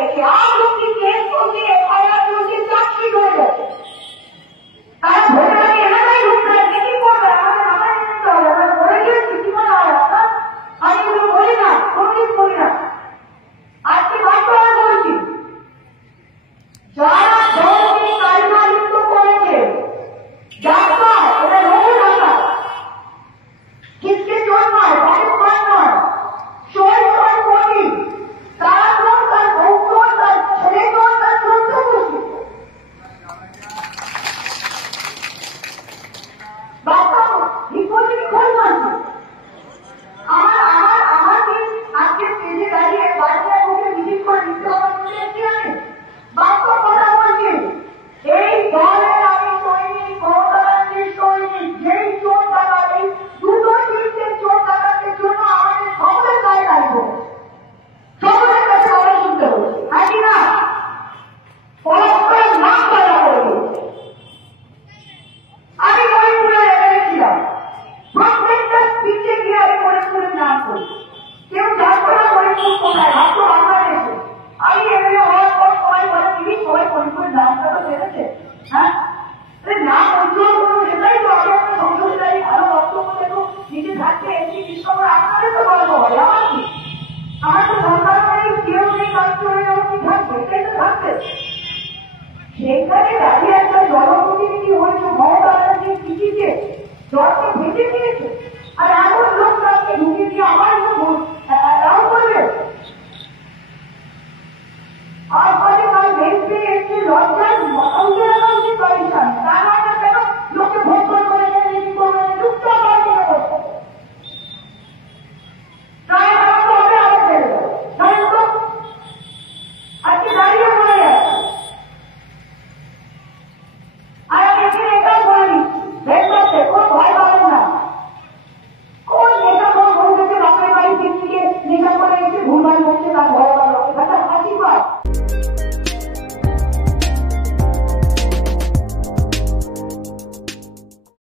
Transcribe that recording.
রেখে আজ অব্দি কেস করছে, এফআইআর চলছে, চার্জশিট হয়ে যাচ্ছে। তারা ভোটের আগে এলাকায় ঢুকতে হবে, কি করবে? আমাদের মাথায় নিতে হবে। আমরা বলে গিয়েছি কি মনে হয় আপনার? আমি এগুলো বলি না, কোনদিন বলি না। আজকে বাস্তবায়ন বলছি, যারা ধর্মী কালিমালিপ্ত করেছে, যাত্রা এটা রঘু ভাষা, কিসকে চোর নয়, পাকিস্তান নয়, শহীদ নয় কোটি, তারা চোর, তার বউ চোর, তার ছেলে চোর, তার চোদ্দ দোষী। বাস্তব রিপোর্টিং করে মানছে। আমার দিন আজকে স্টেজে দাঁড়িয়ে বাড়িতে মুখে ভিজিট করে দিতে হবে আমি বাস্তব কথা বলছি। এই দলের আমি সৈনিক, মমতা ব্যানার্জির সৈনিক। যেই চোর ডাকাত, এই দুটো তিনটে চোর ডাকাতের জন্য আমাদের সকলের গায়ে লাগবে, সকলের কাছে কথা শুনতে হবে, নাকি না? পরস্পরের নাম করা করবে। আমি মণিপুরে রেখেছিলাম, প্রত্যেকটা স্পিচে গিয়ে আমি মণিপুরের নাম করি। কেউ জানতো না মণিপুর কোথায়, ভাবতো বাংলাদেশে। আমি এমএলএ হওয়ার পর সবাই বলে তিনি সবাই মণিপুরের নামটা তো জেনেছে। হ্যাঁ, নাম উজ্জ্বল করুন, সেটাই তো আমি একটা সংশোধনী ভালো বক্তব্য দেব। নিজে থাকতে এমনি কৃষ্ণরা আপনাদের তো গর্ব হয়, আমার কি? আমার তো সরকার নেই, কেউ নেই, কাজ করে যাবো, কি থাকবে? এটাই তো থাকবে। সেইখানে দাঁড়িয়ে একটা জনপ্রতিনিধি হয়েছে, মমতা ব্যানার্জির চিঠিতে দলকে ভেঙে দিয়েছে, আর এমন লোক তাকে ঢুকে দিয়ে আমার